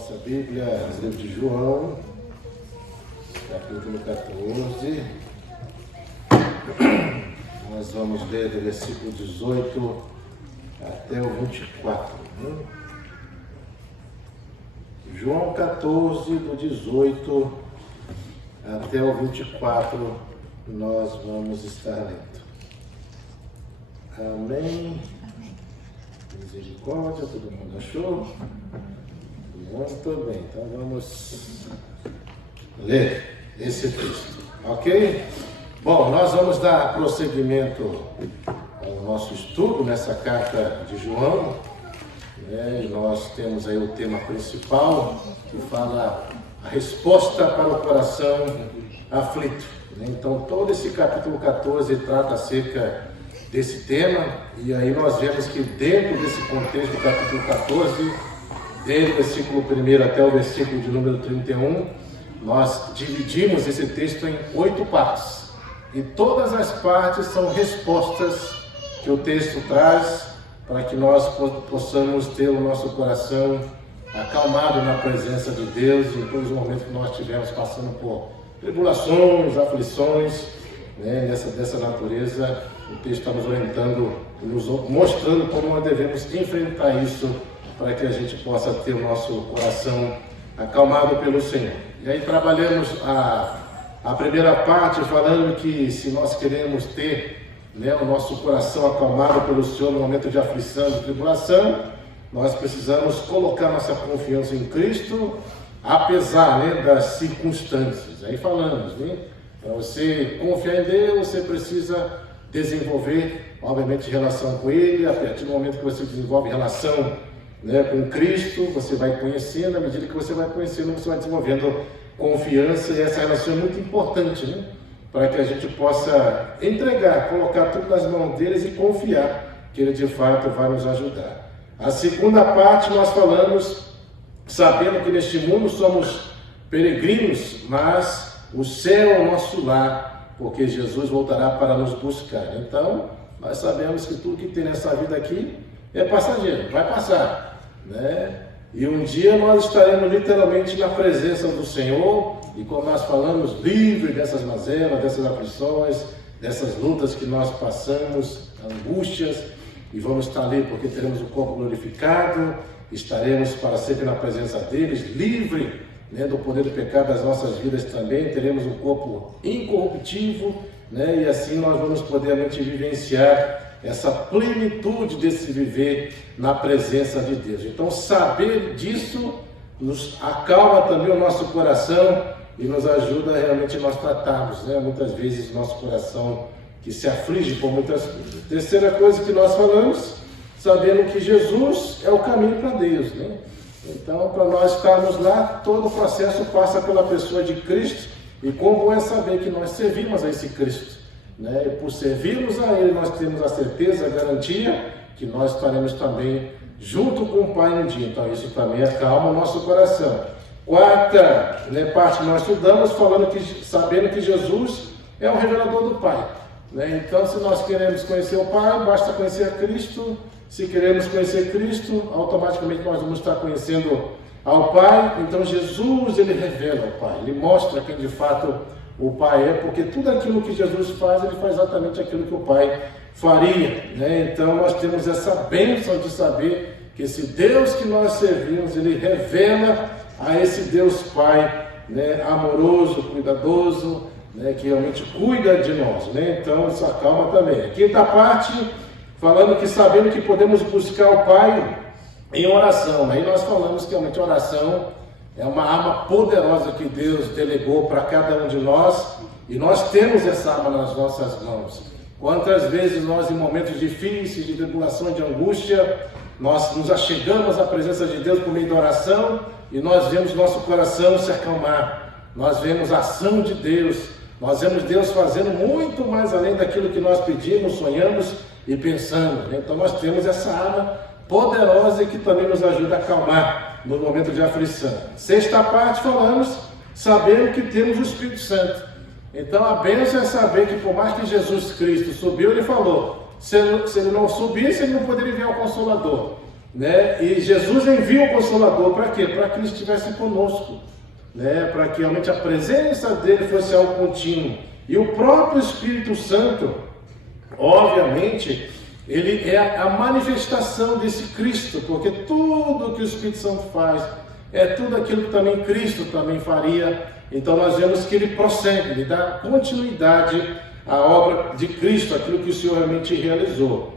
nossa Bíblia, no livro de João, capítulo 14. Nós vamos ler do versículo 18 até o 24. João 14, do 18 até o 24, nós vamos estar lendo. Amém. Misericórdia, todo mundo achou? Muito bem, então vamos ler esse texto, ok? Bom, nós vamos dar prosseguimento ao nosso estudo nessa carta de João. Nós temos aí o tema principal, que fala a resposta para o coração aflito. Então, todo esse capítulo 14 trata acerca desse tema, e aí nós vemos que dentro desse contexto do capítulo 14, desde o versículo 1 até o versículo de número 31, nós dividimos esse texto em 8 partes, e todas as partes são respostas que o texto traz para que nós possamos ter o nosso coração acalmado na presença de Deus em todos os momentos que nós estivermos passando por tribulações, aflições, dessa natureza. O texto está nos orientando, nos mostrando como nós devemos enfrentar isso para que a gente possa ter o nosso coração acalmado pelo Senhor. E aí trabalhamos a primeira parte falando que se nós queremos ter o nosso coração acalmado pelo Senhor no momento de aflição, de tribulação, nós precisamos colocar nossa confiança em Cristo, apesar das circunstâncias. Aí falamos, para você confiar em Deus, você precisa desenvolver, obviamente, relação com Ele. A partir do momento que você desenvolve relação com Cristo, você vai conhecendo. À medida que você vai conhecendo, você vai desenvolvendo confiança, e essa relação é muito importante, para que a gente possa entregar, colocar tudo nas mãos deles e confiar que Ele de fato vai nos ajudar. A segunda parte nós falamos, sabendo que neste mundo somos peregrinos, mas o céu é o nosso lar, porque Jesus voltará para nos buscar. Então, nós sabemos que tudo que tem nessa vida aqui é passageiro, vai passar, E um dia nós estaremos literalmente na presença do Senhor, e como nós falamos, livre dessas mazelas, dessas aflições, dessas lutas que nós passamos, angústias, e vamos estar ali porque teremos o corpo glorificado, estaremos para sempre na presença deles, livre do poder do pecado das nossas vidas também, teremos um corpo incorruptível, e assim nós vamos poder realmente vivenciar essa plenitude desse viver na presença de Deus. Então, saber disso nos acalma também o nosso coração e nos ajuda realmente a nós tratarmos, muitas vezes, nosso coração que se aflige por muitas coisas. Terceira coisa que nós falamos, sabendo que Jesus é o caminho para Deus, Então, para nós estarmos lá, todo o processo passa pela pessoa de Cristo, e como é saber que nós servimos a esse Cristo, E por servirmos a Ele, nós temos a certeza, a garantia, que nós estaremos também junto com o Pai um dia. Então, isso também acalma o nosso coração. Quarta parte que nós estudamos, sabendo que Jesus é o revelador do Pai, Então, se nós queremos conhecer o Pai, basta conhecer a Cristo. Se queremos conhecer Cristo, automaticamente nós vamos estar conhecendo ao Pai. Então Jesus, Ele revela o Pai, Ele mostra quem de fato o Pai é, porque tudo aquilo que Jesus faz, Ele faz exatamente aquilo que o Pai faria, Então nós temos essa bênção de saber que esse Deus que nós servimos, Ele revela a esse Deus Pai, amoroso, cuidadoso, que realmente cuida de nós, Então isso acalma também. A quinta parte, falando que sabendo que podemos buscar o Pai em oração. Aí nós falamos que realmente a oração é uma arma poderosa que Deus delegou para cada um de nós, e nós temos essa arma nas nossas mãos. Quantas vezes nós, em momentos difíceis, de tribulação, de angústia, nós nos achegamos à presença de Deus por meio da oração, e nós vemos nosso coração se acalmar, nós vemos a ação de Deus, nós vemos Deus fazendo muito mais além daquilo que nós pedimos, sonhamos e pensando. Então nós temos essa arma poderosa que também nos ajuda a acalmar no momento de aflição. Sexta parte falamos, sabendo que temos o Espírito Santo. Então a bênção é saber que por mais que Jesus Cristo subiu, Ele falou, se ele não subisse, Ele não poderia enviar o Consolador. né? E Jesus envia o Consolador para quê? Para que ele estivesse conosco, né? Para que realmente a presença dele fosse algo contínuo. E o próprio Espírito Santo, obviamente, ele é a manifestação desse Cristo, porque tudo que o Espírito Santo faz é tudo aquilo que também Cristo também faria. Então nós vemos que ele prossegue, ele dá continuidade à obra de Cristo, aquilo que o Senhor realmente realizou.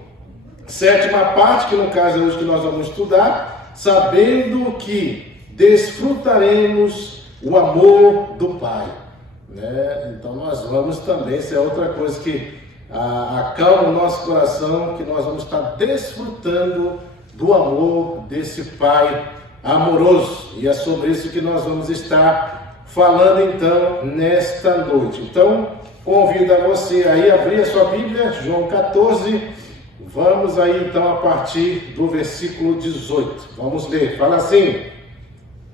Sétima parte, que no caso é hoje que nós vamos estudar, sabendo que desfrutaremos o amor do Pai, né? Então nós vamos também, isso é outra coisa que acalma o nosso coração, que nós vamos estar desfrutando do amor desse Pai amoroso, e é sobre isso que nós vamos estar falando então nesta noite. Então convido a você aí a abrir a sua Bíblia, João 14, vamos aí então a partir do versículo 18, vamos ler, fala assim,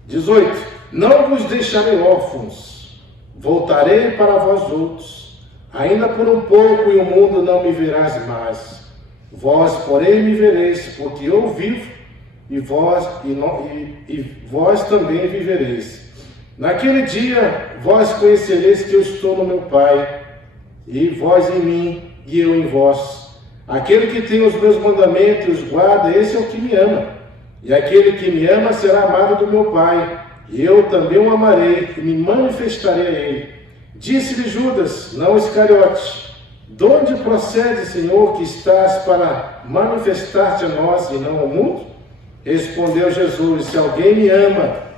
18, não vos deixarei órfãos, voltarei para vós outros, ainda por um pouco e o mundo não me verás mais, vós porém me vereis, porque eu vivo, e vós também vivereis. Naquele dia vós conhecereis que eu estou no meu Pai, e vós em mim, e eu em vós. Aquele que tem os meus mandamentos e os guarda, esse é o que me ama. E aquele que me ama será amado do meu Pai, e eu também o amarei, e me manifestarei a ele. Disse-lhe Judas, não Iscariote, de onde procede, Senhor, que estás para manifestar-te a nós e não ao mundo? Respondeu Jesus, se alguém me ama,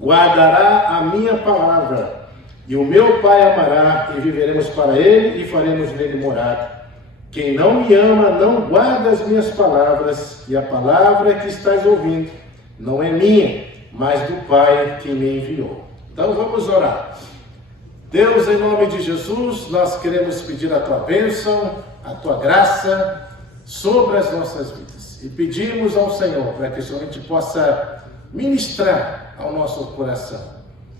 guardará a minha palavra, e o meu Pai amará, e viveremos para ele, e faremos nele morada. Quem não me ama, não guarda as minhas palavras, e a palavra que estás ouvindo não é minha, mas do Pai que me enviou. Então vamos orar. Deus, em nome de Jesus, nós queremos pedir a tua bênção, a tua graça sobre as nossas vidas. E pedimos ao Senhor para que o Senhor possa ministrar ao nosso coração.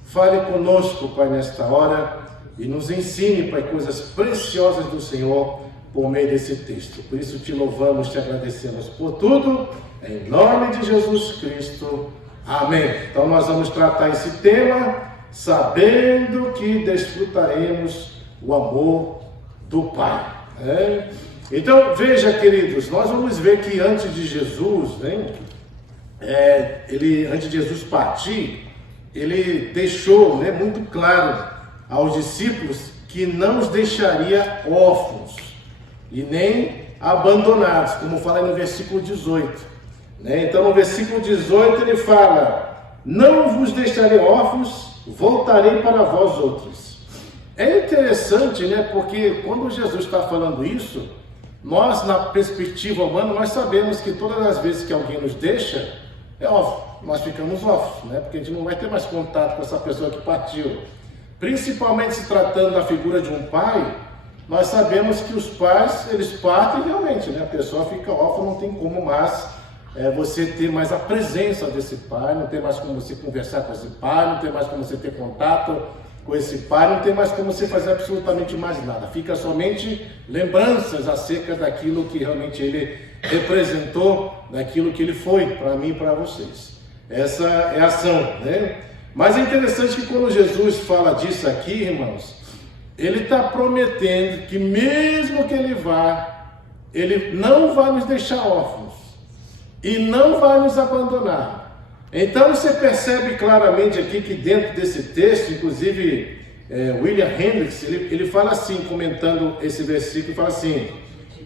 Fale conosco, Pai, nesta hora e nos ensine, Pai, coisas preciosas do Senhor por meio desse texto. Por isso te louvamos, te agradecemos por tudo, em nome de Jesus Cristo. Amém. Então nós vamos tratar esse tema, sabendo que desfrutaremos o amor do Pai. Então, veja, queridos, nós vamos ver que antes de Jesus, né, antes de Jesus partir, ele deixou, né, muito claro aos discípulos que não os deixaria órfãos e nem abandonados, como fala no versículo 18. Né? Então, no versículo 18 ele fala, não vos deixarei órfãos, voltarei para vós outros. É interessante, né, porque quando Jesus está falando isso, nós, na perspectiva humana, nós sabemos que todas as vezes que alguém nos deixa, é órfão, nós ficamos órfãos, né? Porque a gente não vai ter mais contato com essa pessoa que partiu. Principalmente se tratando da figura de um pai, nós sabemos que os pais, eles partem realmente, né? A pessoa fica órfã, não tem como mais você ter mais a presença desse pai, não tem mais como você conversar com esse pai, não tem mais como você ter contato com esse pai, não tem mais como você fazer absolutamente mais nada. Fica somente lembranças acerca daquilo que realmente ele representou, daquilo que ele foi para mim e para vocês. Essa é a ação, né? Mas é interessante que quando Jesus fala disso aqui, irmãos, ele está prometendo que mesmo que ele vá, ele não vai nos deixar órfãos e não vai nos abandonar. Então você percebe claramente aqui que dentro desse texto, inclusive William Hendricks, ele fala assim, comentando esse versículo, fala assim,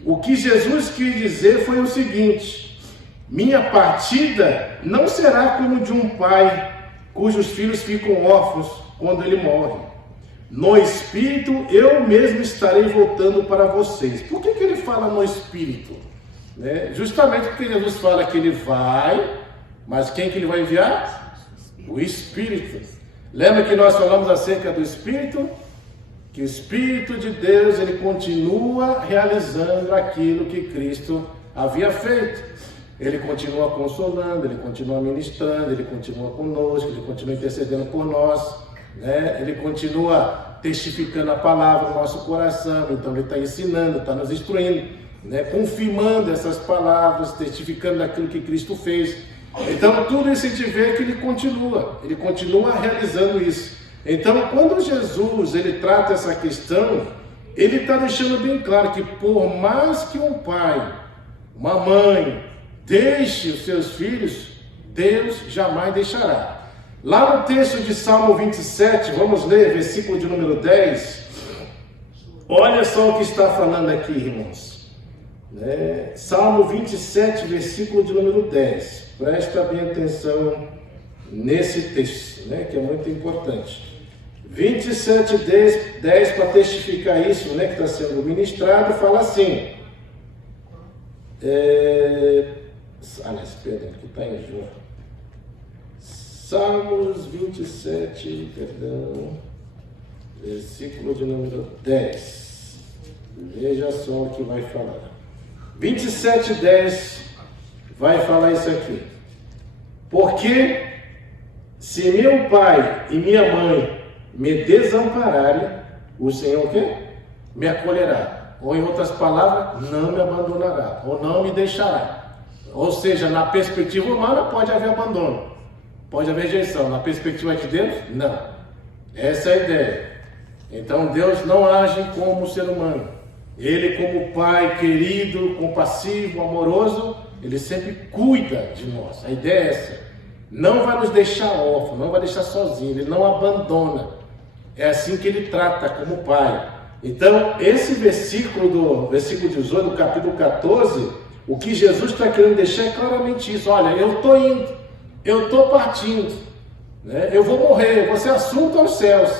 o que Jesus quis dizer foi o seguinte, minha partida não será como de um pai cujos filhos ficam órfãos quando ele morre. No Espírito eu mesmo estarei voltando para vocês. Por que ele fala no Espírito? Justamente porque Jesus fala que ele vai, mas quem que ele vai enviar? O Espírito. Lembra que nós falamos acerca do Espírito? Que o Espírito de Deus, ele continua realizando aquilo que Cristo havia feito. Ele continua consolando, ele continua ministrando, ele continua conosco, ele continua intercedendo por nós, né? Ele continua testificando a palavra no nosso coração, então ele está ensinando, está nos instruindo. né, confirmando essas palavras, testificando daquilo que Cristo fez. Então, tudo isso a gente vê que ele continua realizando isso. Então, quando Jesus ele trata essa questão, ele está deixando bem claro que por mais que um pai, uma mãe, deixe os seus filhos, Deus jamais deixará. Lá no texto de Salmo 27, vamos ler, versículo de número 10. Olha só o que está falando aqui, irmãos. Salmo 27, versículo de número 10. Presta bem atenção nesse texto, que é muito importante. 27, 10, para testificar isso, que está sendo ministrado, fala assim. Perdão, que está em João. Salmos 27, versículo de número 10. Veja só o que vai falar. 27, 10 vai falar isso aqui. Porque se meu pai e minha mãe me desampararem, o Senhor o quê? Me acolherá. Ou em outras palavras, não me abandonará, ou não me deixará. Ou seja, na perspectiva humana pode haver abandono, pode haver rejeição. Na perspectiva de Deus, não. Essa é a ideia. Então Deus não age como o ser humano. Ele, como pai querido, compassivo, amoroso, ele sempre cuida de nós. A ideia é essa. Não vai nos deixar órfãos, não vai deixar sozinhos, ele não abandona. É assim que ele trata como pai. Então, esse versículo 18, do capítulo 14, o que Jesus está querendo deixar é claramente isso. Olha, eu estou indo, eu estou partindo, eu vou morrer, eu vou ser assunto aos céus,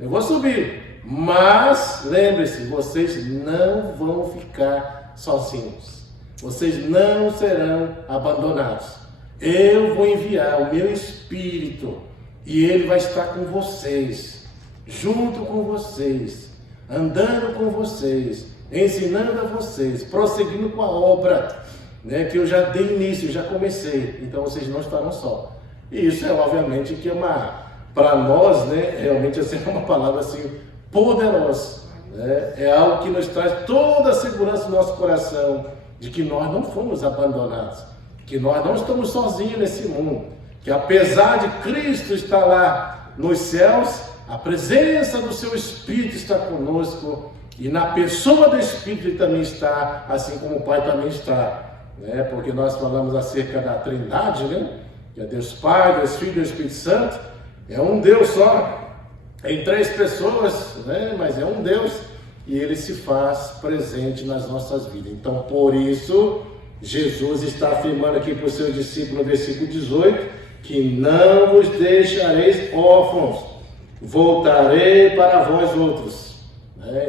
eu vou subir. Mas, lembre-se, vocês não vão ficar sozinhos. Vocês não serão abandonados. Eu vou enviar o meu Espírito e ele vai estar com vocês, junto com vocês, andando com vocês, ensinando a vocês, prosseguindo com a obra, que eu já dei início, já comecei. Então vocês não estarão só. E isso é obviamente que para nós, realmente assim, é uma palavra assim poderosa. É algo que nos traz toda a segurança no nosso coração de que nós não fomos abandonados, que nós não estamos sozinhos nesse mundo, que apesar de Cristo estar lá nos céus, a presença do seu Espírito está conosco, e na pessoa do Espírito ele também está, assim como o Pai também está, porque nós falamos acerca da Trindade, que é Deus Pai, Deus Filho e Deus Espírito Santo. É um Deus só, em três pessoas, mas é um Deus, e ele se faz presente nas nossas vidas. Então, por isso, Jesus está afirmando aqui para os seus discípulos no versículo 18, que não vos deixareis órfãos, voltarei para vós outros.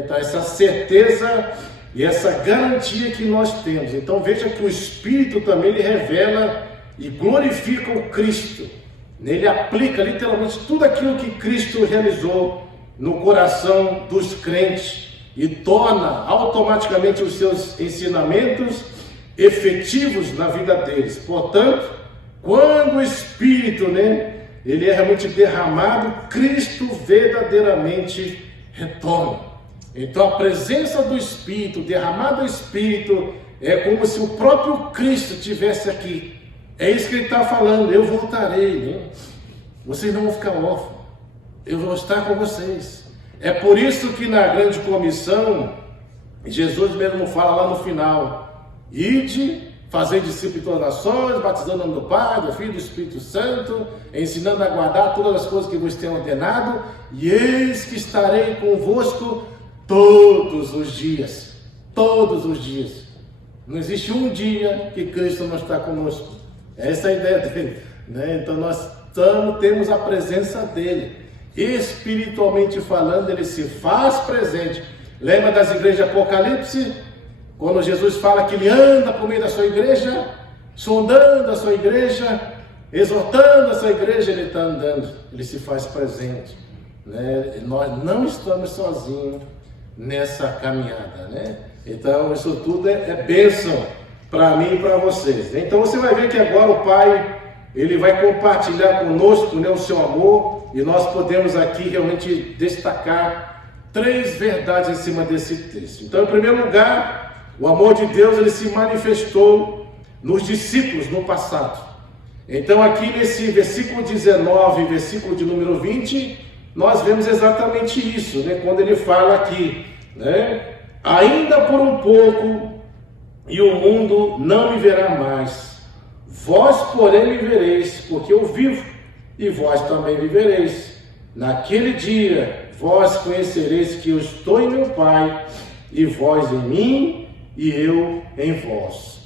Então, essa certeza e essa garantia que nós temos. Então, veja que o Espírito também ele revela e glorifica o Cristo. Ele aplica literalmente tudo aquilo que Cristo realizou no coração dos crentes e torna automaticamente os seus ensinamentos efetivos na vida deles. Portanto, quando o Espírito, ele é realmente derramado, Cristo verdadeiramente retorna. Então a presença do Espírito, derramado do Espírito, é como se o próprio Cristo estivesse aqui. É isso que ele está falando, eu voltarei, vocês não vão ficar órfãos, eu vou estar com vocês. É por isso que na grande comissão, Jesus mesmo fala lá no final, ide, fazer discípulos de todas as nações, batizando no nome do Pai, do Filho e do Espírito Santo, ensinando a guardar todas as coisas que vos tenho ordenado, e eis que estarei convosco todos os dias. Todos os dias. Não existe um dia que Cristo não está conosco. Essa é a ideia dele. Então nós temos a presença dele. Espiritualmente falando, ele se faz presente. Lembra das igrejas de Apocalipse? Quando Jesus fala que ele anda por meio da sua igreja, sondando a sua igreja, exortando a sua igreja, ele está andando, ele se faz presente. Nós não estamos sozinhos nessa caminhada. Então isso tudo é bênção para mim e para vocês. Então você vai ver que agora o Pai, ele vai compartilhar conosco o seu amor, e nós podemos aqui realmente destacar três verdades em cima desse texto. Então, em primeiro lugar, o amor de Deus ele se manifestou nos discípulos no passado. Então aqui nesse versículo 19, versículo de número 20, nós vemos exatamente isso, né? Quando ele fala aqui, né? Ainda por um pouco e o mundo não me verá mais, vós porém me vereis, porque eu vivo, e vós também vivereis. Naquele dia vós conhecereis que eu estou em meu Pai, e vós em mim, e eu em vós.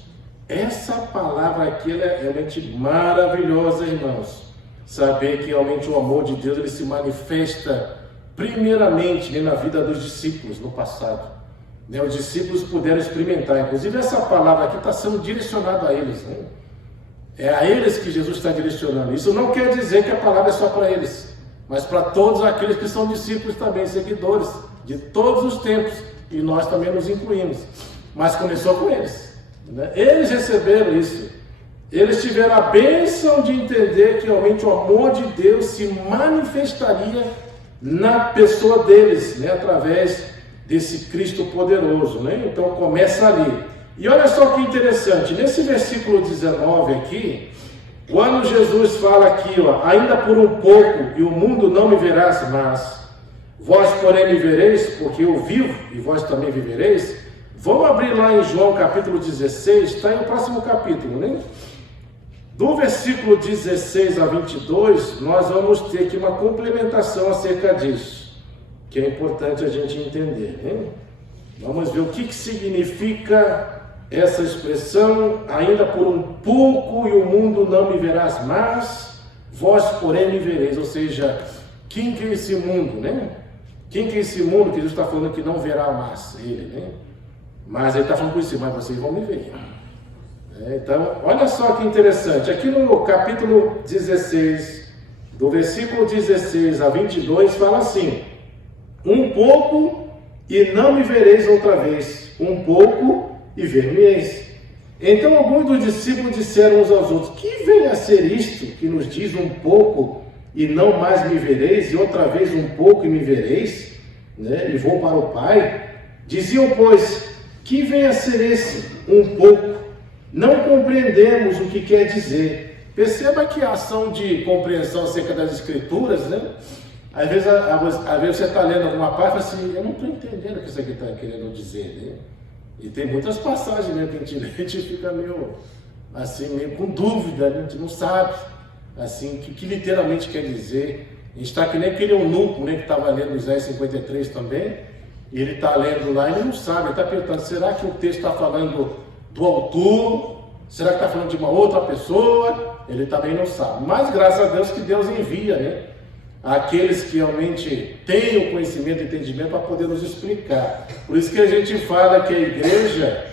Essa palavra aqui ela é realmente maravilhosa, irmãos. Saber que realmente o amor de Deus ele se manifesta primeiramente, né, na vida dos discípulos no passado. Né, os discípulos puderam experimentar. Inclusive essa palavra aqui está sendo direcionada a eles. Né? É a eles que Jesus está direcionando. Isso não quer dizer que a palavra é só para eles, mas para todos aqueles que são discípulos também, seguidores de todos os tempos. E nós também nos incluímos. Mas começou com eles. Né? Eles receberam isso. Eles tiveram a bênção de entender que realmente o amor de Deus se manifestaria na pessoa deles, né? Através desse Cristo poderoso. Né? Então começa ali. E olha só que interessante, nesse versículo 19 aqui, quando Jesus fala aqui, ó, ainda por um pouco e o mundo não me verás mais, vós porém me vereis, porque eu vivo e vós também vivereis. Vamos abrir lá em João capítulo 16, está aí o próximo capítulo, né? Do versículo 16 a 22, nós vamos ter aqui uma complementação acerca disso, que é importante a gente entender, né? Vamos ver o que significa essa expressão, ainda por um pouco e o mundo não me verás mais, vós porém me vereis. Ou seja, quem que é esse mundo, né? Quem que é esse mundo que Jesus está falando que não verá mais ele, né? Mas ele está falando por isso, mas vocês vão me ver. Então, olha só que interessante. Aqui no capítulo 16, do versículo 16 a 22, fala assim: um pouco e não me vereis outra vez, um pouco e ver-me-eis. Então alguns dos discípulos disseram uns aos outros: que vem a ser isto que nos diz um pouco e não mais me vereis, e outra vez um pouco e me vereis, né? E vou para o Pai? Diziam, pois, que vem a ser esse um pouco? Não compreendemos o que quer dizer. Perceba que a ação de compreensão acerca das Escrituras, né? Às vezes você está lendo alguma parte e fala assim: eu não estou entendendo o que isso aqui está querendo dizer, né? E tem muitas passagens mesmo que a gente fica meio assim, meio com dúvida, né? A gente não sabe assim, o que literalmente quer dizer. A gente está que nem aquele eunuco, né, que estava lendo Isaías 53 também, e ele está lendo lá e ele não sabe, ele está perguntando: será que o texto está falando do autor? Será que está falando de uma outra pessoa? Ele também não sabe. Mas graças a Deus que Deus envia, né, aqueles que realmente têm o conhecimento e entendimento para poder nos explicar. Por isso que a gente fala que a igreja,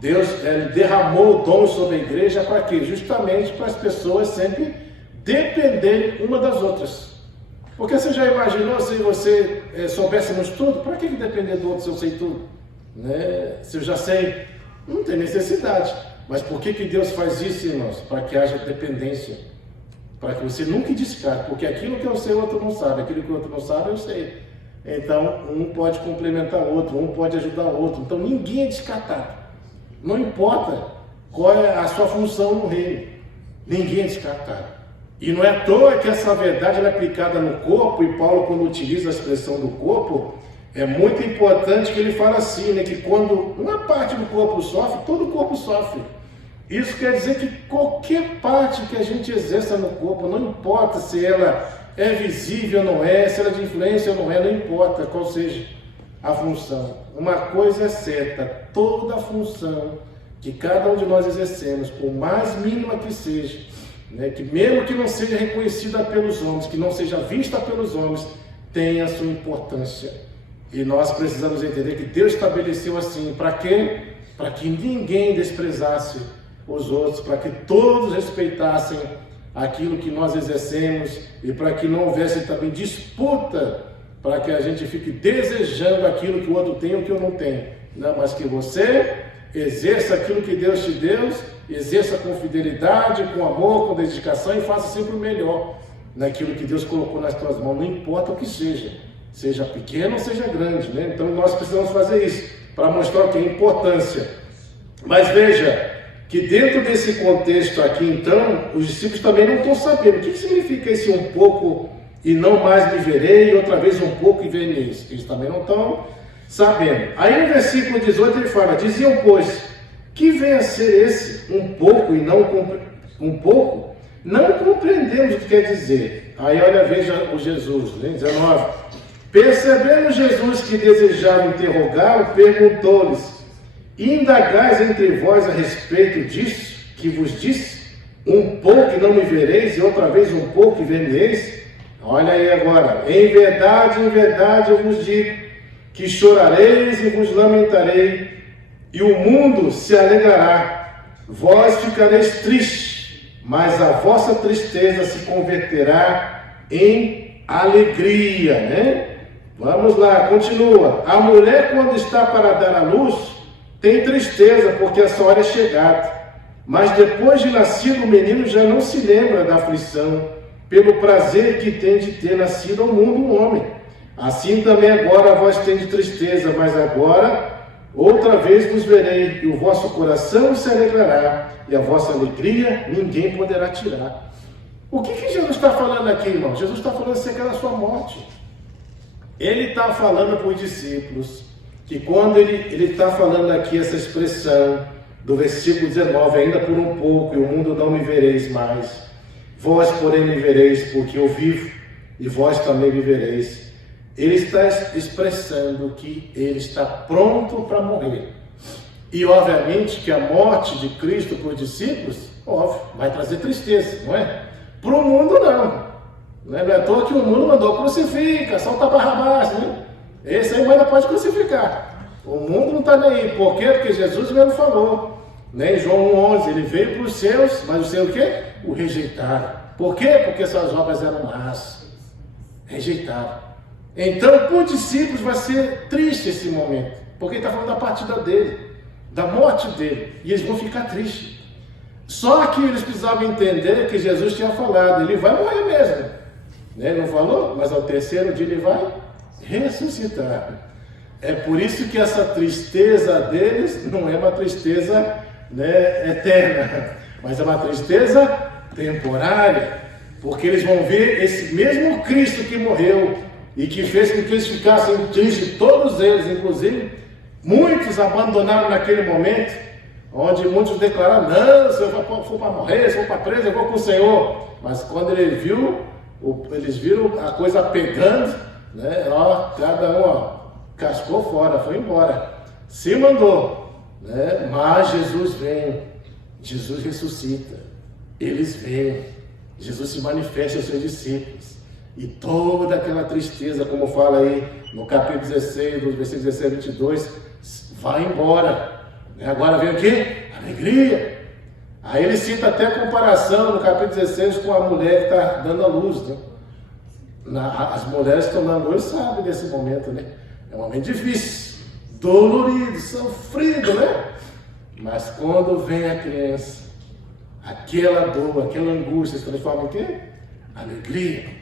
Deus derramou o dom sobre a igreja para quê? Justamente para as pessoas sempre dependerem uma das outras. Porque você já imaginou se você soubéssemos tudo? Para que depender do outro se eu sei tudo? Né? Se eu já sei, não tem necessidade. Mas por que Deus faz isso, irmãos? Para que haja dependência. Para que você nunca descarte. Porque aquilo que eu sei, o outro não sabe. Aquilo que o outro não sabe, eu sei. Então, um pode complementar o outro, um pode ajudar o outro. Então, ninguém é descartado. Não importa qual é a sua função no reino. Ninguém é descartado. E não é à toa que essa verdade é aplicada no corpo, e Paulo, quando utiliza a expressão do corpo, é muito importante que ele fala assim, né, que quando uma parte do corpo sofre, todo o corpo sofre. Isso quer dizer que qualquer parte que a gente exerça no corpo, não importa se ela é visível ou não é, se ela é de influência ou não é, não importa qual seja a função. Uma coisa é certa: toda função que cada um de nós exercemos, por mais mínima que seja, né, que mesmo que não seja reconhecida pelos homens, que não seja vista pelos homens, tem a sua importância. E nós precisamos entender que Deus estabeleceu assim. Para quê? Para que ninguém desprezasse os outros, para que todos respeitassem aquilo que nós exercemos, e para que não houvesse também disputa, para que a gente fique desejando aquilo que o outro tem ou que eu não tenho. Não, mas que você exerça aquilo que Deus te deu, exerça com fidelidade, com amor, com dedicação, e faça sempre o melhor naquilo que Deus colocou nas tuas mãos, não importa o que seja pequeno ou seja grande, né? Então nós precisamos fazer isso, para mostrar o que? A importância Mas veja que dentro desse contexto aqui, então, os discípulos também não estão sabendo. O que significa esse um pouco e não mais me verei, e outra vez um pouco e vereis? Eles também não estão sabendo. Aí no versículo 18 ele fala, diziam, pois, que vem a ser esse um pouco e não um pouco? Não compreendemos o que quer dizer. Aí olha, veja o Jesus, né? 19. Percebendo Jesus que desejava interrogá-lo, perguntou-lhes, indagais entre vós a respeito disso que vos disse? Um pouco e não me vereis, e outra vez um pouco e ver-me-eis? Olha aí agora. Em verdade eu vos digo, que chorareis e vos lamentarei, e o mundo se alegrará. Vós ficareis tristes, mas a vossa tristeza se converterá em alegria, né? Vamos lá, continua. A mulher, quando está para dar à luz, tem tristeza, porque a sua hora é chegada. Mas depois de nascido, o menino já não se lembra da aflição, pelo prazer que tem de ter nascido ao mundo um homem. Assim também agora vós tendes tristeza, mas agora outra vez vos verei, e o vosso coração se alegrará, e a vossa alegria ninguém poderá tirar. O que Jesus está falando aqui, irmão? Jesus está falando acerca da sua morte. Ele está falando para os discípulos que quando ele está falando aqui essa expressão do versículo 19, ainda por um pouco, e o mundo não me vereis mais, vós porém me vereis, porque eu vivo, e vós também vivereis. Ele está expressando que ele está pronto para morrer. E obviamente que a morte de Cristo para os discípulos, óbvio, vai trazer tristeza, não é? Para o mundo não. Não é à toa que o mundo mandou crucifica, solta Barrabás, né? Esse aí ainda pode crucificar. O mundo não está nem aí. Por quê? Porque Jesus mesmo falou, né? Em João 1,11, ele veio para os seus, mas os seus o quê? O rejeitaram. Por quê? Porque suas obras eram más. Rejeitaram. Então, para os discípulos vai ser triste esse momento, porque ele está falando da partida dele, da morte dele, e eles vão ficar tristes. Só que eles precisavam entender que Jesus tinha falado, ele vai morrer mesmo. Né? Ele não falou? Mas ao terceiro dia ele vai ressuscitar. É por isso que essa tristeza deles não é uma tristeza, né, eterna, mas é uma tristeza temporária, porque eles vão ver esse mesmo Cristo que morreu e que fez com que eles ficassem tristes, todos eles, inclusive, muitos abandonaram naquele momento, onde muitos declararam, não, se eu for para morrer, se eu for para preso, eu vou com o Senhor. Mas quando eles viram a coisa pegando, né, ó, cada um, ó, cascou fora, foi embora, se mandou, né? Mas Jesus vem, Jesus ressuscita, eles vêm, Jesus se manifesta aos seus discípulos, e toda aquela tristeza, como fala aí no capítulo 16, dos versículos 16 a 22, vai embora. Agora vem o quê? Alegria. Aí ele cita até a comparação no capítulo 16 com a mulher que está dando a luz, né? As mulheres que estão dando a luz sabem desse momento, né? É um momento difícil, dolorido, sofrido, né? Mas quando vem a criança, aquela dor, aquela angústia se transforma em quê? Alegria.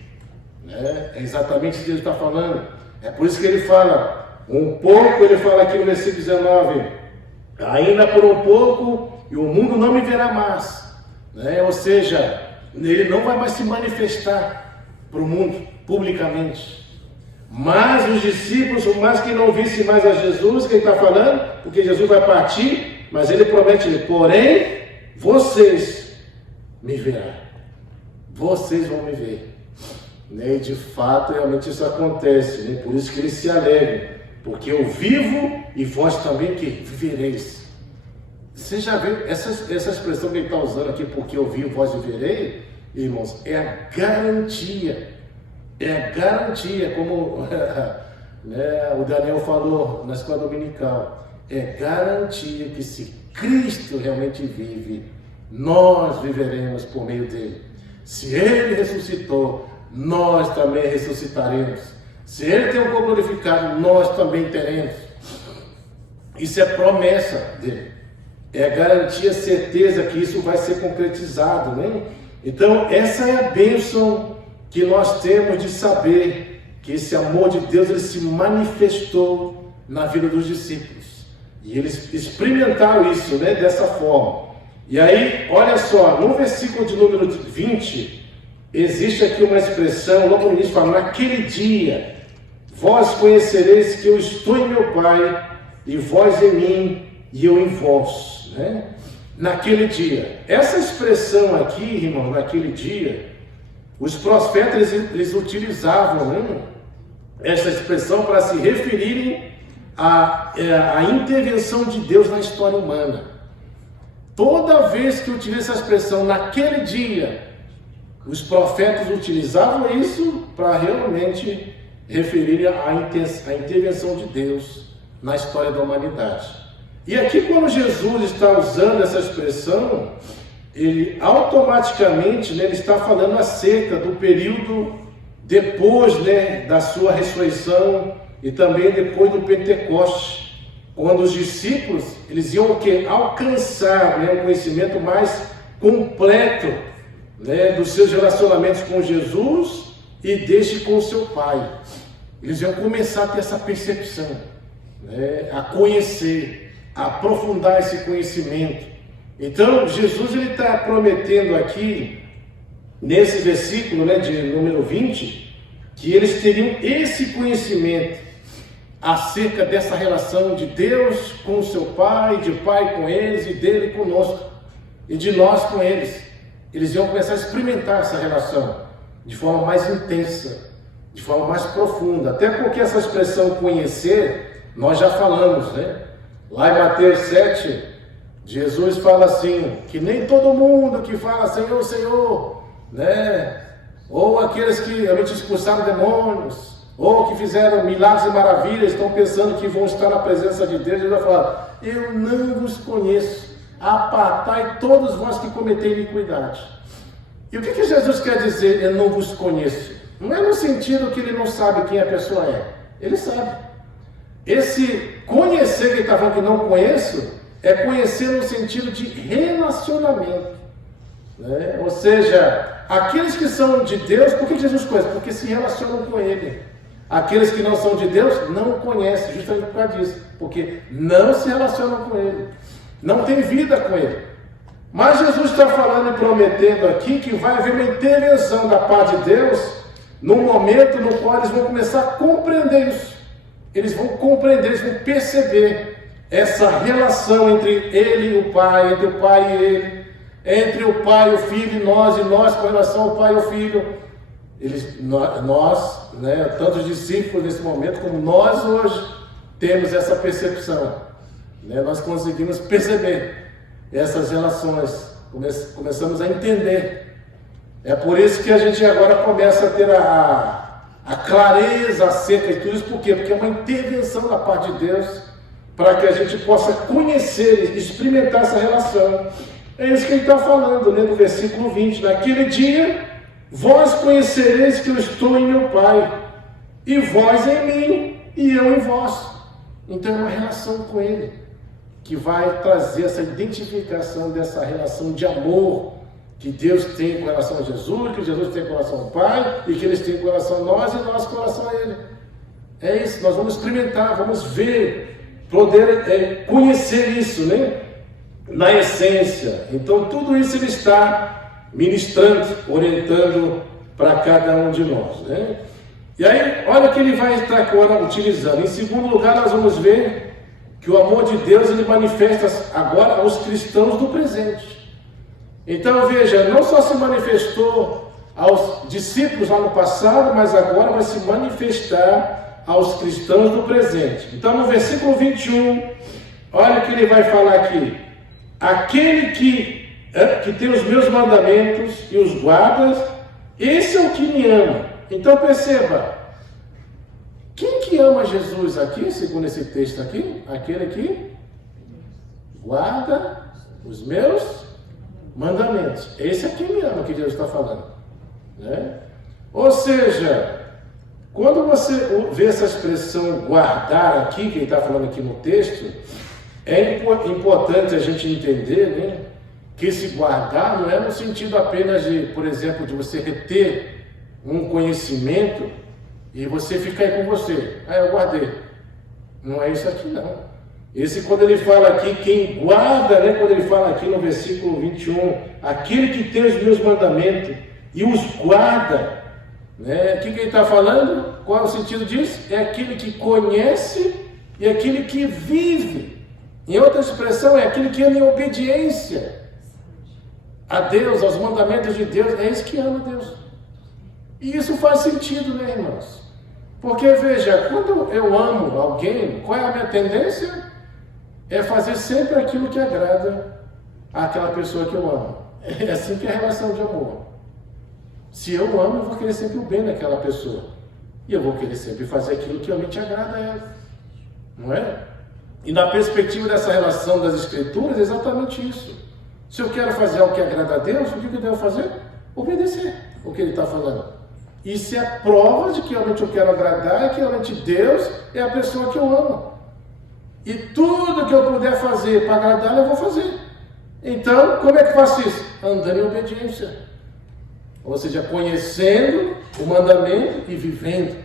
Né? É exatamente isso que ele está falando. É por isso que ele fala, um pouco, ele fala aqui no versículo 19, ainda por um pouco, e o mundo não me verá mais. Né? Ou seja, ele não vai mais se manifestar para o mundo, publicamente. Mas os discípulos, por mais que não vissem mais a Jesus, que ele está falando, porque Jesus vai partir, mas ele promete, porém, vocês me verão. Vocês vão me ver. E de fato, realmente isso acontece, né? Por isso que eles se alegram, porque eu vivo e vós também que vivereis. Você já viu essa expressão que ele está usando aqui, porque eu vivo, vós viverei, irmãos, é a garantia, como né, o Daniel falou na escola dominical, é garantia que se Cristo realmente vive, nós viveremos por meio dele. Se ele ressuscitou, nós também ressuscitaremos. Se ele tem um corpo glorificado, nós também teremos. Isso é promessa dele. É garantia, certeza que isso vai ser concretizado, né? Então, essa é a bênção que nós temos de saber que esse amor de Deus ele se manifestou na vida dos discípulos. E eles experimentaram isso, né, dessa forma. E aí, olha só, no versículo de número 20, existe aqui uma expressão, logo no início fala, naquele dia, vós conhecereis que eu estou em meu Pai, e vós em mim, e eu em vós, né? Naquele dia. Essa expressão aqui, irmão, naquele dia, os profetas, eles utilizavam, né, essa expressão para se referirem à intervenção de Deus na história humana. Toda vez que utiliza essa expressão, naquele dia, os profetas utilizavam isso para realmente referir à intervenção de Deus na história da humanidade. E aqui, quando Jesus está usando essa expressão, ele automaticamente, né, ele está falando acerca do período depois, né, da sua ressurreição e também depois do Pentecoste, quando os discípulos eles iam o quê? Alcançar, né, um conhecimento mais completo, né, dos seus relacionamentos com Jesus e deste com o seu Pai. Eles iam começar a ter essa percepção, né, a conhecer, a aprofundar esse conhecimento. Então, Jesus ele está prometendo aqui, nesse versículo, né, de número 20, que eles teriam esse conhecimento acerca dessa relação de Deus com o seu Pai, de Pai com eles e dele conosco, e de nós com eles. Eles iam começar a experimentar essa relação de forma mais intensa, de forma mais profunda, até porque essa expressão conhecer, nós já falamos, né? Lá em Mateus 7, Jesus fala assim, que nem todo mundo que fala Senhor, Senhor, né? Ou aqueles que realmente expulsaram demônios, ou que fizeram milagres e maravilhas, estão pensando que vão estar na presença de Deus. Ele vai falar, eu não vos conheço, apartai todos vós que cometei iniquidade. E o que Jesus quer dizer, eu não vos conheço? Não é no sentido que ele não sabe quem a pessoa é, ele sabe. Esse conhecer que ele está falando que não conheço, é conhecer no sentido de relacionamento, né? Ou seja, aqueles que são de Deus, por que Jesus conhece? Porque se relacionam com Ele. Aqueles que não são de Deus, não o conhecem, justamente por causa disso, porque não se relacionam com Ele, não tem vida com Ele. Mas Jesus está falando e prometendo aqui que vai haver uma intervenção da parte de Deus, no momento no qual eles vão começar a compreender isso. Eles vão compreender, eles vão perceber essa relação entre Ele e o Pai, entre o Pai e Ele, entre o Pai e o Filho e nós com relação ao Pai e ao Filho. Nós, né, tanto os discípulos nesse momento, como nós hoje, temos essa percepção, né? Nós conseguimos perceber essas relações, começamos a entender. É por isso que a gente agora começa a ter a clareza acerca de tudo isso. Por quê? Porque é uma intervenção da parte de Deus, para que a gente possa conhecer e experimentar essa relação. É isso que ele está falando, né, no versículo 20. Naquele dia, vós conhecereis que eu estou em meu Pai, e vós em mim, e eu em vós. Então é uma relação com Ele, que vai trazer essa identificação dessa relação de amor que Deus tem com relação a Jesus, que Jesus tem com relação ao Pai, e que eles têm com relação a nós e nós com relação a Ele. É isso, nós vamos experimentar, vamos ver, poder conhecer isso, né? Na essência. Então tudo isso ele está ministrando, orientando para cada um de nós, né? E aí, olha o que ele vai estar agora utilizando. Em segundo lugar, nós vamos ver que o amor de Deus ele manifesta agora aos cristãos do presente. Então veja, não só se manifestou aos discípulos lá no passado, mas agora vai se manifestar aos cristãos do presente. Então no versículo 21, olha o que ele vai falar aqui. Aquele que tem os meus mandamentos e os guarda, esse é o que me ama. Então perceba, quem que ama Jesus aqui, segundo esse texto aqui? Aquele que guarda os meus mandamentos. Esse é quem me ama, que Jesus está falando, né? Ou seja, quando você vê essa expressão guardar aqui, que ele está falando aqui no texto, é importante a gente entender, né, que esse guardar não é no sentido apenas de, por exemplo, de você reter um conhecimento e você fica aí com você. Ah, eu guardei. Não é isso aqui não. Esse, quando ele fala aqui, quem guarda, né, quando ele fala aqui no versículo 21, aquele que tem os meus mandamentos e os guarda, né, o que ele está falando? Qual é o sentido disso? É aquele que conhece e aquele que vive. Em outra expressão, é aquele que anda em obediência a Deus, aos mandamentos de Deus. É esse que ama Deus. E isso faz sentido, né, irmãos? Porque, veja, quando eu amo alguém, qual é a minha tendência? É fazer sempre aquilo que agrada àquela pessoa que eu amo. É assim que é a relação de amor. Se eu amo, eu vou querer sempre o bem daquela pessoa. E eu vou querer sempre fazer aquilo que realmente agrada a ela. Não é? E na perspectiva dessa relação das Escrituras, é exatamente isso. Se eu quero fazer algo que agrada a Deus, o que eu devo fazer? Obedecer o que ele está falando. Isso é a prova de que realmente eu quero agradar e que realmente Deus é a pessoa que eu amo. E tudo que eu puder fazer para agradar, eu vou fazer. Então, como é que eu faço isso? Andando em obediência. Ou seja, conhecendo o mandamento e vivendo.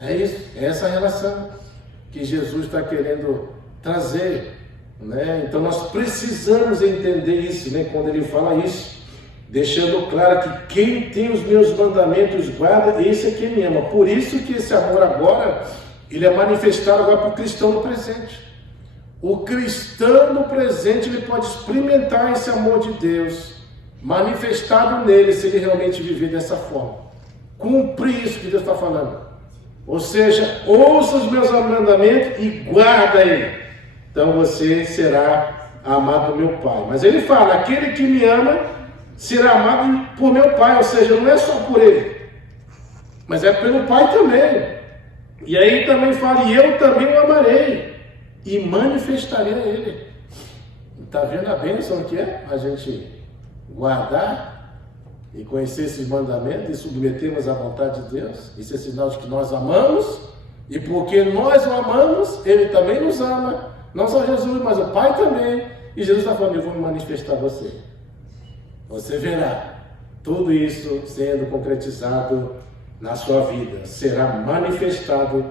É isso, é essa relação que Jesus está querendo trazer. Né? Então, nós precisamos entender isso, né? Quando ele fala isso. Deixando claro que quem tem os meus mandamentos guarda, esse é quem me ama. Por isso que esse amor agora, ele é manifestado agora para o cristão no presente. O cristão no presente, ele pode experimentar esse amor de Deus, manifestado nele, se ele realmente viver dessa forma. Cumprir isso que Deus está falando. Ou seja, ouça os meus mandamentos e guarda ele. Então você será amado do meu Pai. Mas ele fala, aquele que me ama será amado por meu Pai. Ou seja, não é só por ele, mas é pelo Pai também. E aí também fala, e eu também o amarei e manifestarei a ele. Está vendo a bênção que é? A gente guardar e conhecer esses mandamentos e submetermos à vontade de Deus. Isso é sinal de que nós amamos, e porque nós o amamos, ele também nos ama. Não só Jesus, mas o Pai também. E Jesus está falando, eu vou me manifestar a você. Você verá tudo isso sendo concretizado na sua vida. Será manifestado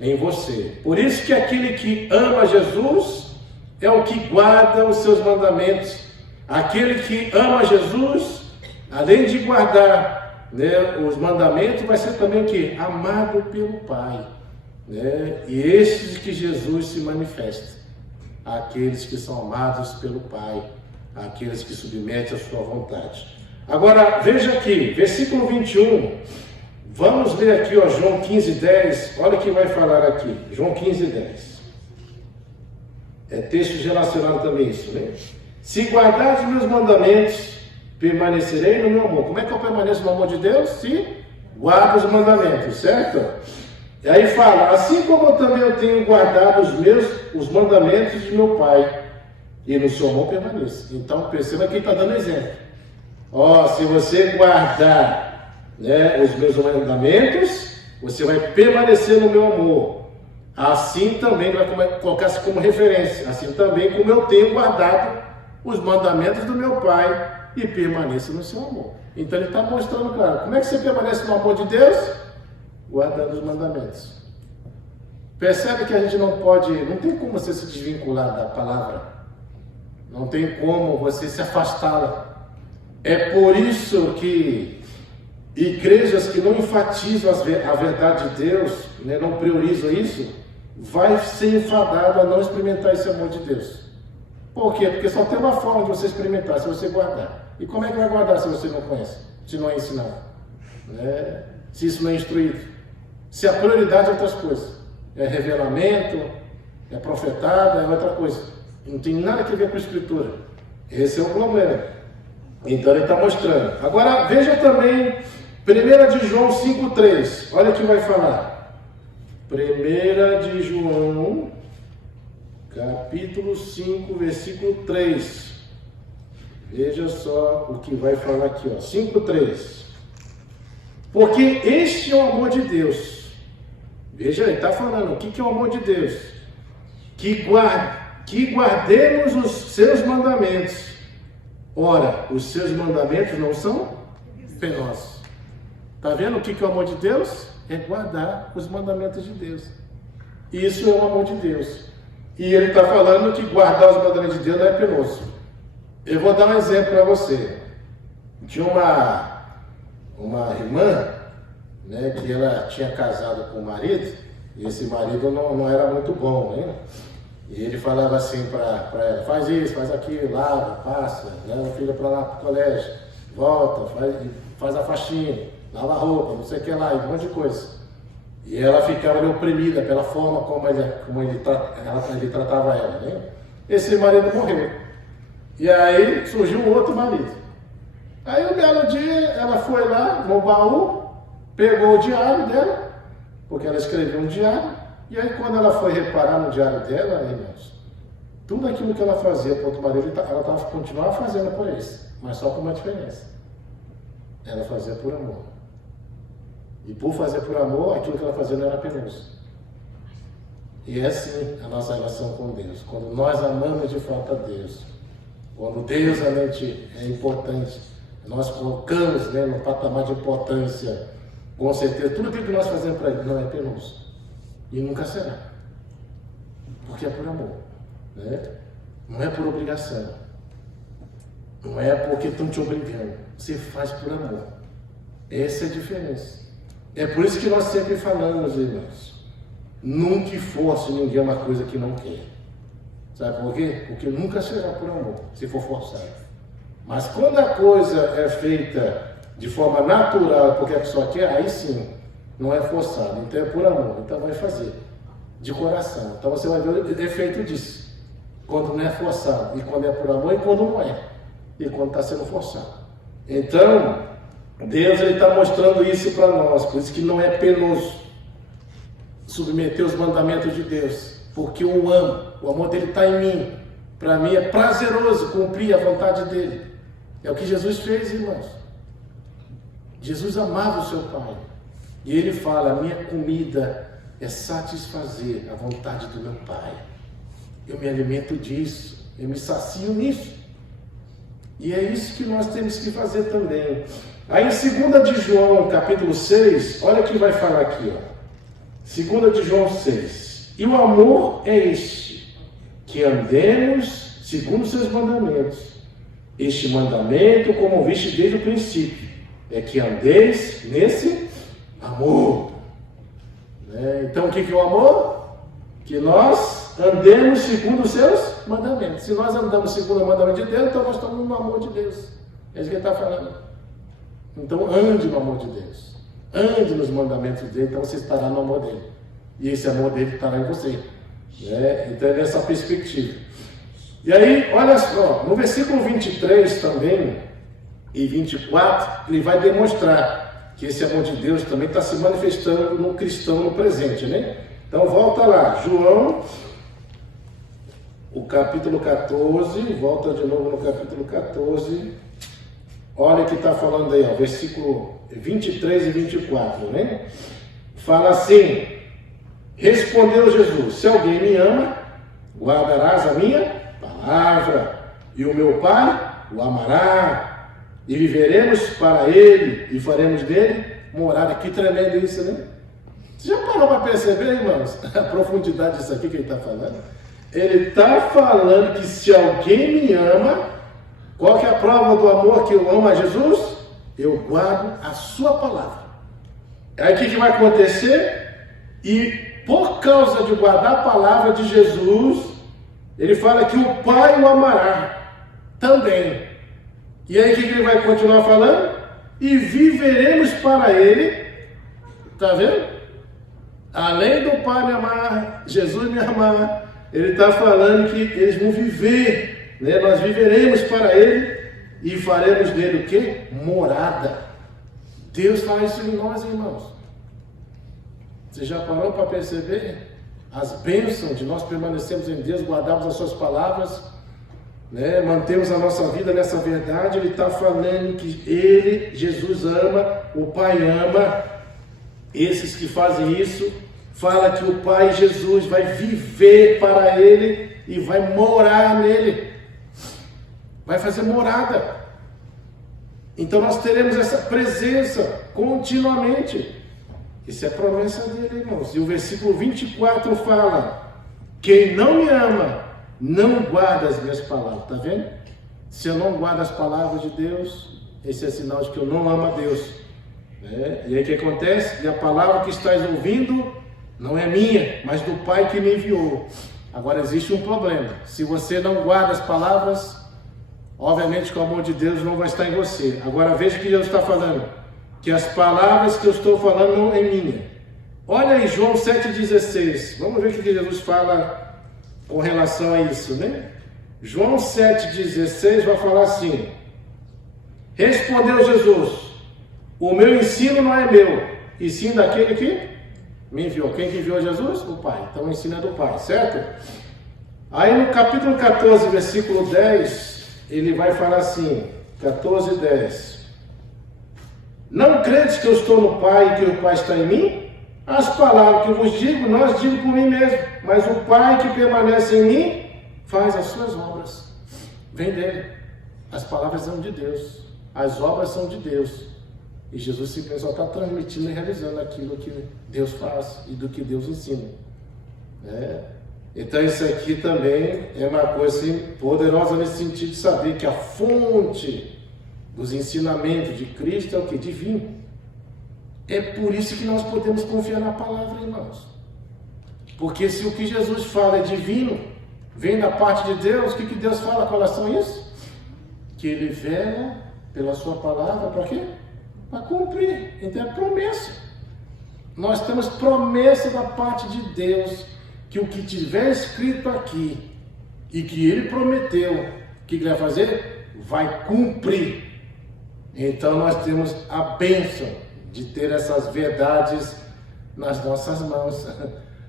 em você. Por isso que aquele que ama Jesus é o que guarda os seus mandamentos. Aquele que ama Jesus, além de guardar, né, os mandamentos, vai ser também o que? Amado pelo Pai. Né? E estes que Jesus se manifesta. Aqueles que são amados pelo Pai. Aqueles que submetem a sua vontade. Agora, veja aqui, versículo 21. Vamos ler aqui, ó, João 15:10. Olha o que vai falar aqui. João 15:10. É texto relacionado também isso, né? Se guardares meus mandamentos, permanecerei no meu amor. Como é que eu permaneço no amor de Deus? Se guardo os mandamentos, certo? E aí fala, assim como eu também tenho guardado os mandamentos de meu Pai, e no seu amor permaneço. Então perceba que ele está dando exemplo. Ó, se você guardar, né, os meus mandamentos, você vai permanecer no meu amor. Assim também vai colocar-se como referência. Assim também como eu tenho guardado os mandamentos do meu Pai e permaneço no seu amor. Então ele está mostrando, claro, como é que você permanece no amor de Deus? Guardando os mandamentos. Percebe que a gente não tem como você se desvincular da palavra. Não tem como você se afastá-la. É por isso que igrejas que não enfatizam a verdade de Deus, né, não priorizam isso, vai ser enfadado a não experimentar esse amor de Deus. Por quê? Porque só tem uma forma de você experimentar, se você guardar. E como é que vai guardar se você não conhece? Se não é ensinado? Né? Se isso não é instruído? Se a prioridade é outras coisas. É revelamento, é profetada, é outra coisa. Não tem nada a ver com a Escritura. Esse é o problema. Então ele está mostrando. Agora veja também 1 de João 5,3. Olha o que vai falar. 1 de João, capítulo 5, versículo 3. Veja só o que vai falar aqui, 5,3. Porque este é o amor de Deus. Veja, ele está falando, o que é o amor de Deus? Que guardemos os seus mandamentos. Ora, os seus mandamentos não são penosos. Está vendo o que é o amor de Deus? É guardar os mandamentos de Deus. Isso é o amor de Deus. E ele está falando que guardar os mandamentos de Deus não é penoso. Eu vou dar um exemplo para você. Tinha uma irmã, né, que ela tinha casado com o marido, e esse marido não era muito bom, né? E ele falava assim para ela: faz isso, faz aquilo, lava, passa, leva a filha para lá para o colégio, volta, faz a faxina, lava a roupa, não sei o que lá, um monte de coisa. E ela ficava ali oprimida pela forma como ele tratava ela, né? Esse marido morreu. E aí surgiu um outro marido. Aí um belo dia ela foi lá no baú, pegou o diário dela, porque ela escreveu um diário, e aí quando ela foi reparar no diário dela, irmãos, tudo aquilo que ela fazia para o outro marido, ela continuava fazendo por esse, mas só com uma diferença. Ela fazia por amor. E por fazer por amor, aquilo que ela fazia não era penoso. E é assim a nossa relação com Deus. Quando nós amamos de fato a Deus, quando Deus realmente é importante, nós colocamos, né, no patamar de importância, com certeza, tudo aquilo que nós fazemos para Ele não é penoso. E nunca será. Porque é por amor. Né? Não é por obrigação. Não é porque estão te obrigando. Você faz por amor. Essa é a diferença. É por isso que nós sempre falamos, irmãos, nunca force ninguém uma coisa que não quer. Sabe por quê? Porque nunca será por amor, se for forçado. Mas quando a coisa é feita de forma natural, porque a pessoa quer, aí sim, não é forçado. Então é por amor, então vai fazer, de coração. Então você vai ver o efeito disso. Quando não é forçado, e quando é por amor, e quando não é, e quando está sendo forçado. Então, Deus está mostrando isso para nós, por isso que não é penoso submeter os mandamentos de Deus, porque eu o amo, o amor dele está em mim. Para mim é prazeroso cumprir a vontade dele. É o que Jesus fez, irmãos. Jesus amava o seu Pai, e ele fala: a minha comida é satisfazer a vontade do meu Pai. Eu me alimento disso, eu me sacio nisso. E é isso que nós temos que fazer também. Aí em 2 de João, capítulo 6, olha o que vai falar aqui, ó. 2 de João 6. E o amor é este, que andemos segundo os seus mandamentos. Este mandamento, como viste desde o princípio, é que andeis nesse amor. Então o que é o amor? Que nós andemos segundo os seus mandamentos. Se nós andamos segundo o mandamento de Deus, então nós estamos no amor de Deus. É isso que ele está falando. Então ande no amor de Deus, ande nos mandamentos dele, então você estará no amor dele, e esse amor dele estará em você, né? Então é nessa perspectiva. E aí, olha só, no versículo 23 também, e 24, ele vai demonstrar que esse amor de Deus também está se manifestando no cristão no presente, né? Então volta lá, João, o capítulo 14, volta de novo no capítulo 14, olha o que está falando aí, ó, versículo 23 e 24, né? Fala assim: respondeu Jesus: se alguém me ama, guardarás a minha palavra, e o meu Pai o amará, e viveremos para ele, e faremos dele morada. Que tremendo isso, né? Você já parou para perceber, irmãos, a profundidade disso aqui que ele está falando? Ele está falando que se alguém me ama, qual que é a prova do amor que eu amo a Jesus? Eu guardo a sua palavra. Aí o que vai acontecer? E por causa de guardar a palavra de Jesus, ele fala que o Pai o amará também. E aí o que ele vai continuar falando? E viveremos para ele. Está vendo? Além do Pai me amar, Jesus me amar, ele está falando que eles vão viver. Né? Nós viveremos para ele e faremos dele o quê? Morada. Deus faz isso em nós, irmãos. Você já parou para perceber as bênçãos de nós permanecermos em Deus, guardarmos as suas palavras, né? Mantemos a nossa vida nessa verdade? Ele está falando que ele, Jesus, ama, o Pai ama esses que fazem isso. Fala que o Pai Jesus vai viver para ele e vai morar nele. Vai fazer morada. Então nós teremos essa presença continuamente. Isso é promessa dele, irmãos. E o versículo 24 fala: Quem não me ama, não guarda as minhas palavras. Está vendo? Se eu não guardo as palavras de Deus, esse é sinal de que eu não amo a Deus. E aí o que acontece? E a palavra que estás ouvindo não é minha, mas do Pai que me enviou. Agora existe um problema. Se você não guarda as palavras, obviamente que o amor de Deus não vai estar em você. Agora veja o que Jesus está falando. Que as palavras que eu estou falando não é minha. Olha aí João 7,16. Vamos ver o que Jesus fala com relação a isso, né? João 7,16 vai falar assim. Respondeu Jesus: o meu ensino não é meu, e sim daquele que me enviou. Quem que enviou Jesus? O Pai. Então o ensino é do Pai, certo? Aí no capítulo 14, versículo 10, ele vai falar assim, 14:10. Não credes que eu estou no Pai e que o Pai está em mim? As palavras que eu vos digo, não as digo por mim mesmo, mas o Pai que permanece em mim faz as suas obras. Vem dele. As palavras são de Deus. As obras são de Deus. E Jesus simplesmente só está transmitindo e realizando aquilo que Deus faz e do que Deus ensina. Então isso aqui também é uma coisa assim, poderosa nesse sentido de saber que a fonte dos ensinamentos de Cristo é o que? Divino. É por isso que nós podemos confiar na palavra, irmãos. Porque se o que Jesus fala é divino, vem da parte de Deus, o que Deus fala com relação a isso? Que Ele vela pela sua palavra, para quê? Para cumprir. Então é promessa. Nós temos promessa da parte de Deus, que o que tiver escrito aqui, e que Ele prometeu, o que Ele vai fazer? Vai cumprir. Então nós temos a bênção de ter essas verdades nas nossas mãos.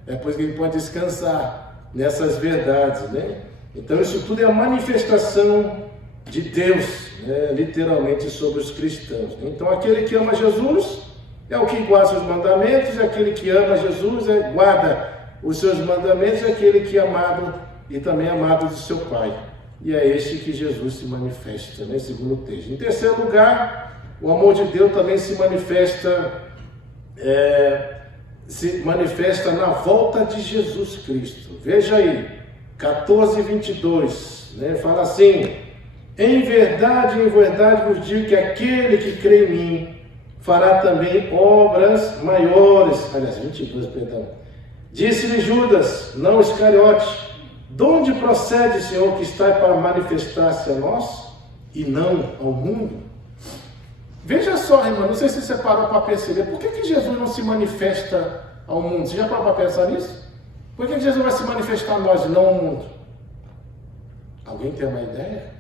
É por isso que a gente pode descansar nessas verdades, né? Então isso tudo é a manifestação de Deus, né? Literalmente sobre os cristãos. Então aquele que ama Jesus é o que guarda os mandamentos, e aquele que ama Jesus guarda os seus mandamentos, e aquele que é amado e também amado do seu Pai. E é este que Jesus se manifesta, né? Segundo o texto. Em terceiro lugar, o amor de Deus também se manifesta na volta de Jesus Cristo. Veja aí, 14:22, né? Fala assim: em verdade vos digo que aquele que crê em mim fará também obras maiores. Aliás, 22, perdão. Disse-lhe Judas, não Iscariote: de onde procede, Senhor, que está para manifestar-se a nós e não ao mundo? Veja só, irmão, não sei se você parou para perceber, por que Jesus não se manifesta ao mundo? Você já parou para pensar nisso? Por que Jesus vai se manifestar a nós e não ao mundo? Alguém tem uma ideia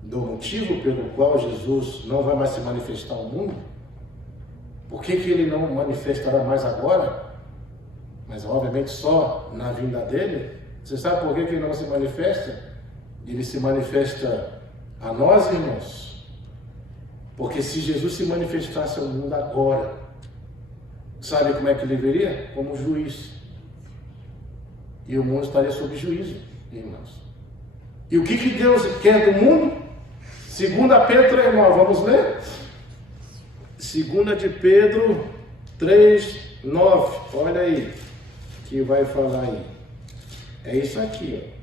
do motivo pelo qual Jesus não vai mais se manifestar ao mundo? Por que Ele não manifestará mais agora? Mas obviamente só na vinda dele? Você sabe por que Ele não se manifesta? Ele se manifesta a nós, irmãos. Porque se Jesus se manifestasse ao mundo agora, sabe como é que Ele viria? Como juiz. E o mundo estaria sob juízo, irmãos. E o que Deus quer do mundo? 2 Pedro 3,9, vamos ler? 2 de Pedro 3,9, olha aí, que vai falar aí. É isso aqui, ó.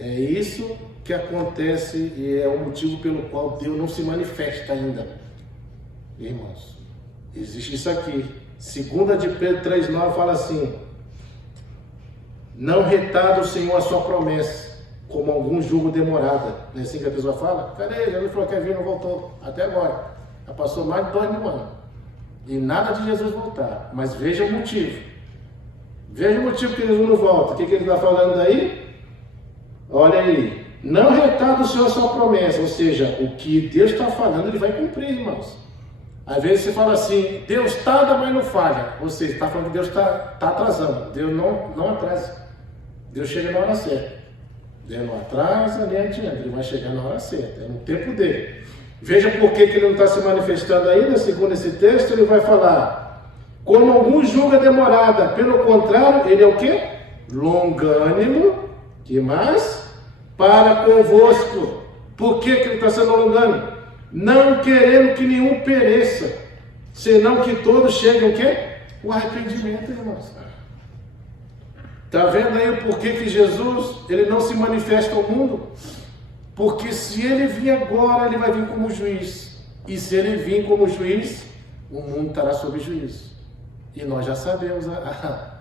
É isso que acontece e é o motivo pelo qual Deus não se manifesta ainda. Irmãos, existe isso aqui. 2 de Pedro 3,9 fala assim: não retarda o Senhor a sua promessa, como algum julgo demorada. Não é assim que a pessoa fala? Cadê? Jesus falou que ia vir e não voltou. Até agora. Já passou mais de 2000 anos. E nada de Jesus voltar. Mas veja o motivo. Veja o motivo que Jesus não volta. O que Ele está falando aí? Olha aí. Não retarda o Senhor a sua promessa. Ou seja, o que Deus está falando, Ele vai cumprir, irmãos. Às vezes você fala assim: Deus tarda, mas não falha. Ou seja, está falando que Deus está atrasando. Deus não atrasa. Deus chega na hora certa. Deus não atrasa nem adianta. Ele vai chegar na hora certa. É no tempo dele. Veja por que Ele não está se manifestando ainda. Segundo esse texto, Ele vai falar: como algum julga demorada. Pelo contrário, Ele é o quê? Longânimo. Que mais? Para convosco. Por que Ele está sendo longânimo? Não querendo que nenhum pereça, senão que todos cheguem o quê? O arrependimento, irmãos. Está vendo aí por que Jesus ele não se manifesta ao mundo? Porque se ele vir agora, ele vai vir como juiz. E se ele vir como juiz, o mundo estará sob juízo. E nós já sabemos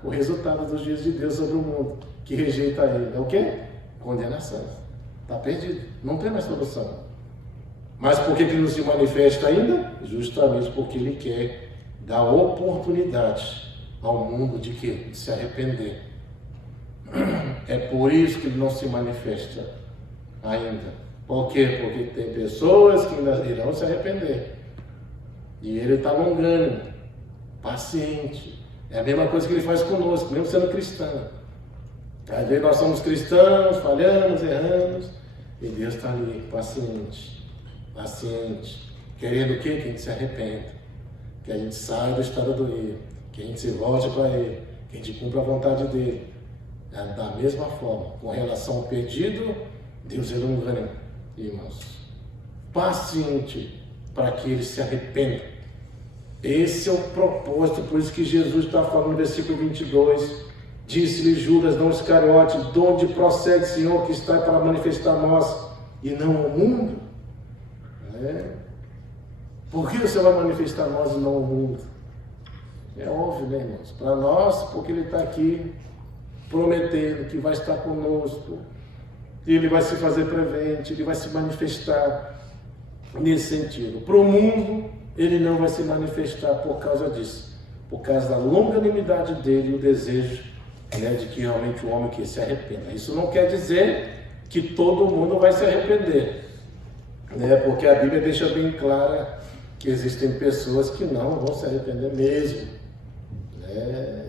o resultado dos dias de Deus sobre o mundo, que rejeita ele. É o quê? Condenação. Está perdido. Não tem mais solução. Mas por que ele não se manifesta ainda? Justamente porque ele quer dar oportunidade ao mundo de quê? De se arrepender. É por isso que ele não se manifesta ainda. Por quê? Porque tem pessoas que ainda irão se arrepender. E ele está longânimo, paciente. É a mesma coisa que ele faz conosco, mesmo sendo cristão. Às vezes nós somos cristãos, falhamos, erramos. E Deus está ali, paciente, querendo o quê? Que a gente se arrependa, que a gente saia do estado do erro, que a gente se volte para Ele, que a gente cumpra a vontade dEle. Da mesma forma, com relação ao pedido, Deus é longânimo, irmãos, paciente, para que ele se arrependa. Esse é o propósito, por isso que Jesus está falando no versículo 22, disse-lhe Judas, não Iscariote, de onde procede, Senhor, que está para manifestar a nós e não ao mundo? Por que você vai manifestar a nós e não ao mundo? É óbvio, né, irmãos? Para nós, porque ele está aqui prometendo que vai estar conosco, e ele vai se fazer presente, ele vai se manifestar nesse sentido. Para o mundo, ele não vai se manifestar por causa disso, por causa da longanimidade dele e o desejo de que realmente o homem que se arrependa. Isso não quer dizer que todo mundo vai se arrepender, porque a Bíblia deixa bem clara que existem pessoas que não vão se arrepender mesmo,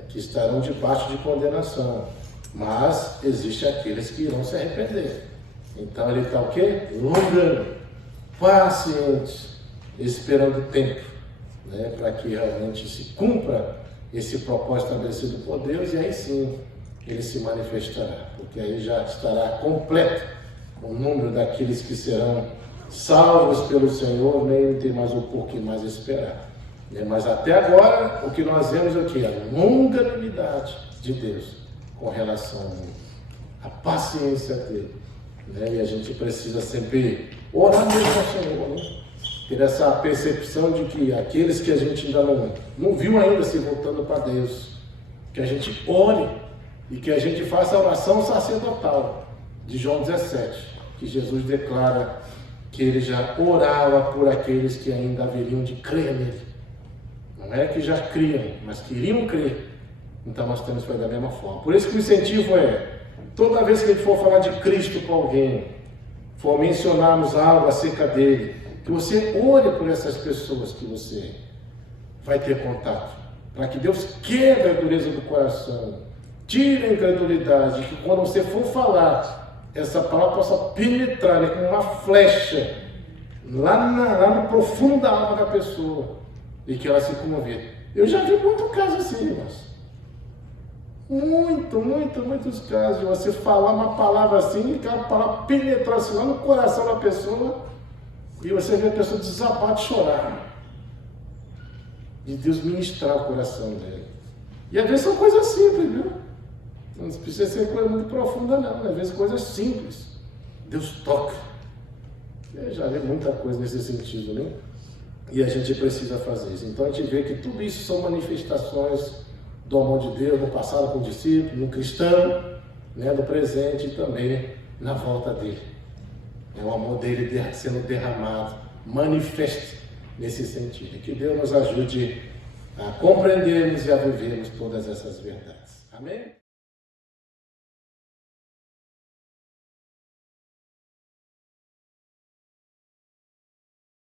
que estarão debaixo de condenação, mas existem aqueles que irão se arrepender. Então ele está o quê? Longando, paciente, esperando o tempo, para que realmente se cumpra esse propósito estabelecido por Deus, e aí sim ele se manifestará, porque aí já estará completo o número daqueles que serão salvos pelo Senhor, nem tem mais o porquê mais esperar. Mas até agora, o que nós vemos aqui é a longanimidade de Deus com relação à paciência dele. E a gente precisa sempre orar mesmo ao Senhor, ter essa percepção de que aqueles que a gente ainda não viu ainda se voltando para Deus, que a gente ore e que a gente faça a oração sacerdotal de João 17, que Jesus declara que ele já orava por aqueles que ainda haveriam de crer nele. Não é que já criam, mas queriam crer. Então nós temos que fazer da mesma forma. Por isso que o incentivo é, toda vez que a gente for falar de Cristo para alguém, for mencionarmos algo acerca dele, que você ore por essas pessoas que você vai ter contato, para que Deus quebre a dureza do coração, tire a incredulidade, que quando você for falar, essa palavra possa penetrar como uma flecha lá no profundo da alma da pessoa, e que ela se comovia. Eu já vi muito caso assim, irmãos. Muitos casos de você falar uma palavra assim, e aquela palavra penetrar assim lá no coração da pessoa, e você vê a pessoa desabar de chorar, de Deus ministrar o coração dela. E às vezes são coisas simples, viu? Não precisa ser coisa muito profunda não, às vezes coisas simples. Deus toca. Eu já vi muita coisa nesse sentido, né? E a gente precisa fazer isso. Então a gente vê que tudo isso são manifestações do amor de Deus no passado com o discípulo, no cristão, no presente e também na volta dele. É o amor dele sendo derramado, manifesto nesse sentido. Que Deus nos ajude a compreendermos e a vivermos todas essas verdades. Amém?